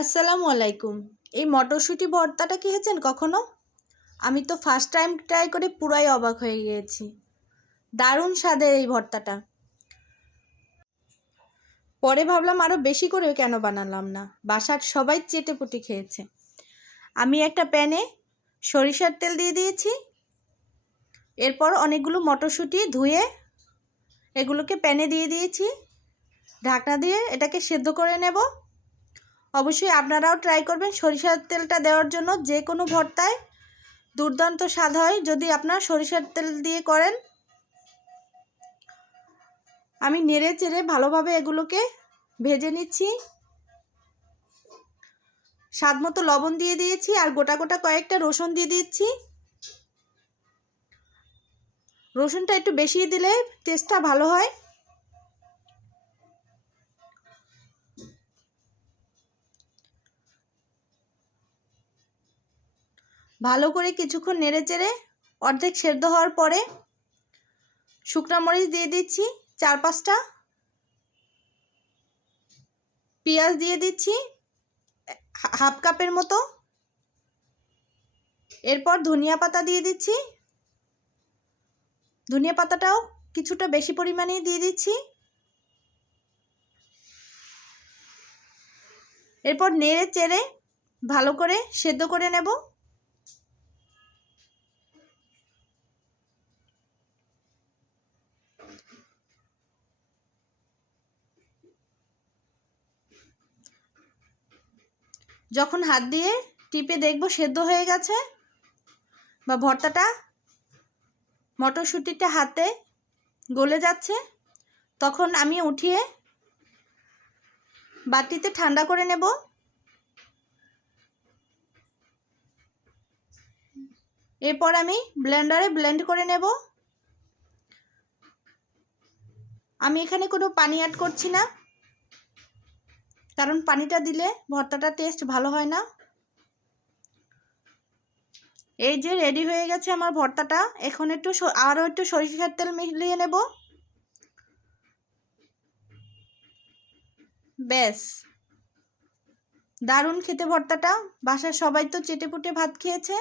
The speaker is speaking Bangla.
আসসালামু আলাইকুম। এই মটরশুঁটি ভর্তাটা খেয়েছেন কখনো? আমি তো ফার্স্ট টাইম ট্রাই করে পুরাই অবাক হয়ে গিয়েছি। দারুণ স্বাদের এই ভর্তাটা। পরে ভাবলাম আরও বেশি করে কেন বানালাম না, বাসার সবাই চেটেপুটে খেয়েছে। আমি একটা প্যানে সরিষার তেল দিয়ে দিয়েছি। এরপর অনেকগুলো মটরশুঁটি ধুয়ে এগুলোকে প্যানে দিয়ে দিয়েছি। ঢাকনা দিয়ে এটাকে সেদ্ধ করে নেব। অবশ্যই আপনারাও ট্রাই করবেন সরিষার তেলটা দেওয়ার জন্য। যে কোনো ভর্তায় দুর্দান্ত স্বাদ হয় যদি আপনারা সরিষার তেল দিয়ে করেন। আমি নেড়ে চেড়ে ভালোভাবে এগুলোকে ভেজে নিচ্ছি। স্বাদ মতো লবণ দিয়ে দিয়েছি আর গোটা গোটা কয়েকটা রসুন দিয়ে দিচ্ছি। রসুনটা একটু বেশি দিলে টেস্টটা ভালো হয়। ভালো করে কিছুক্ষণ নেড়ে চেড়ে অর্ধেক সেদ্ধ হওয়ার পরে শুকনো মরিচ দিয়ে দিচ্ছি 4-5টা। পেঁয়াজ দিয়ে দিচ্ছি হাফ কাপের মতো। এরপর ধনিয়া পাতা দিয়ে দিচ্ছি। ধনিয়া পাতাটাও কিছুটা বেশি পরিমাণেই দিয়ে দিচ্ছি। এরপর নেড়ে চেড়ে ভালো করে সেদ্ধ করে নেব। যখন হাত দিয়ে টিপে দেখব সেদ্ধ হয়ে গেছে বা ভর্তাটা মটরশুঁটিটা হাতে গলে যাচ্ছে, তখন আমি উঠিয়ে বাটিতে ঠান্ডা করে নেব। এরপর আমি ব্লেন্ডারে ব্লেন্ড করে নেব। আমি এখানে কোনো পানি অ্যাড করছি না, কারণ পানিটা দিলে ভর্তাটা টেস্ট ভালো হয় না। এই যে রেডি হয়ে গেছে আমার ভর্তাটা। এখন আরও একটু সরিষার তেল মিলিয়ে নেব। ব্যাস, দারুণ খেতে ভর্তাটা। বাসার সবাই তো চেটেপুটে ভাত খেয়েছে।